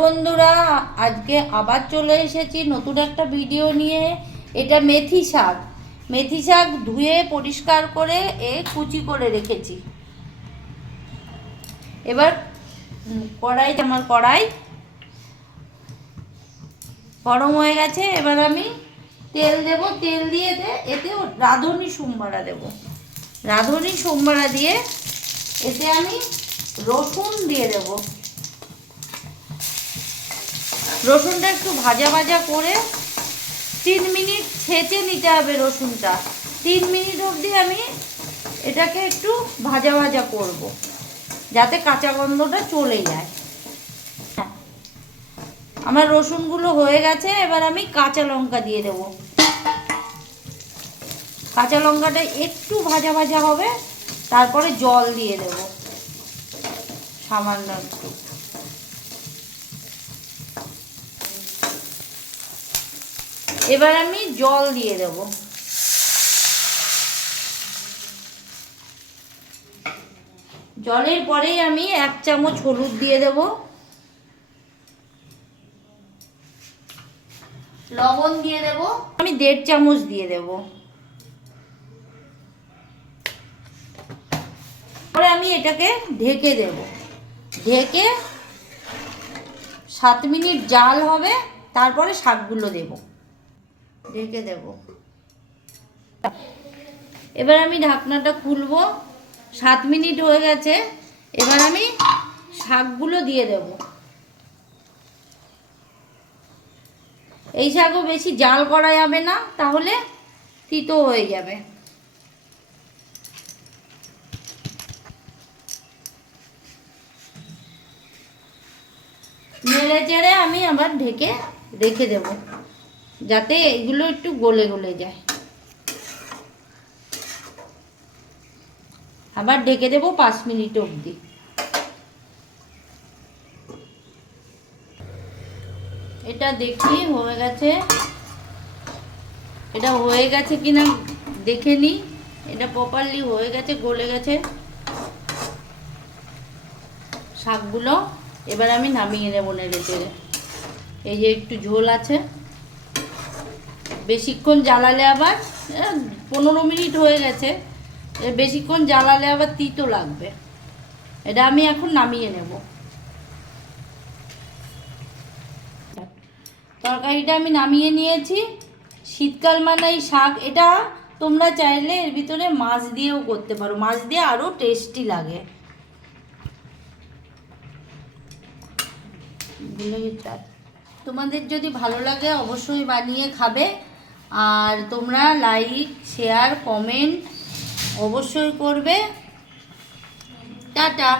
বন্ধুরা, আজকে আবার চলে এসেছি নতুন একটা ভিডিও নিয়ে। এটা মেথি শাক। মেথি শাক ধুয়ে পরিষ্কার করে কুচি করে রেখেছি। এবার আমার কড়াই গরম হয়ে গেছে। এবার আমি তেল দেব। তেল দিয়ে এতে রাঁধুনি সোমবারা দেব। রাঁধুনি সোমবারা দিয়ে এতে আমি রসুন দিয়ে দেব। রসুনটা একটু ভাজা ভাজা করে 3 মিনিট ছেঁচে নিতে হবে রসুনটা। 3 মিনিট অবধি আমি এটাকে একটু ভাজা ভাজা করব, যাতে কাঁচা গন্ধটা চলে যায়। আমার রসুনগুলো হয়ে গেছে। এবার আমি কাঁচা লঙ্কা দিয়ে দেব। কাঁচা লঙ্কাটা একটু ভাজা ভাজা হবে, তারপরে জল দিয়ে দেব সামান্য একটু। এবার আমি জল দিয়ে দেব। জলের পরেই আমি 1 চামচ হলুদ দিয়ে দেব, লবণ দিয়ে দেব আমি 1.5 চামচ দিয়ে দেব। পরে আমি এটাকে ঢেকে দেব। ঢেকে 7 মিনিট জাল হবে, তারপরে শাকগুলো দেব। ঢেকে দেব। এবার আমি ঢাকনাটা খুলব। 7 মিনিট হয়ে গেছে। এবার আমি শাকগুলো দিয়ে দেব। এই শাকও বেশি জাল করা যাবে না, তাহলে তিতো হয়ে যাবে। নেড়ে চেড়ে আমি আবার ঢেকে রেখে দেব, যাতে এগুলো একটু গলে গলে যায়। আবার ঢেকে দেব 5 মিনিট অবধি। এটা দেখি হয়ে গেছে। এটা হয়ে গেছে কিনা দেখে নিই। এটা প্রপারলি হয়ে গেছে, গলে গেছে শাকগুলো। এবার আমি নামিয়ে নেব নেড়ে চেড়ে। এই যে একটু ঝোল আছে। বেশিক্ষণ জ্বালালে আবার 15 মিনিট হয়ে গেছে। বেশিক্ষণ জ্বালালে আবার তিতো লাগবে। এটা আমি এখন নামিয়ে নেব। তরকারিটা আমি নামিয়ে নিয়েছি। শীতকাল মানে এই শাক, এটা তোমরা চাইলে এর ভিতরে মাছ দিয়েও করতে পারো। মাছ দিয়ে আরও টেস্টি লাগে। তোমাদের যদি ভালো লাগে অবশ্যই বানিয়ে খাবে। আর তোমরা লাইক, শেয়ার, কমেন্ট অবশ্যই করবে। টাটা।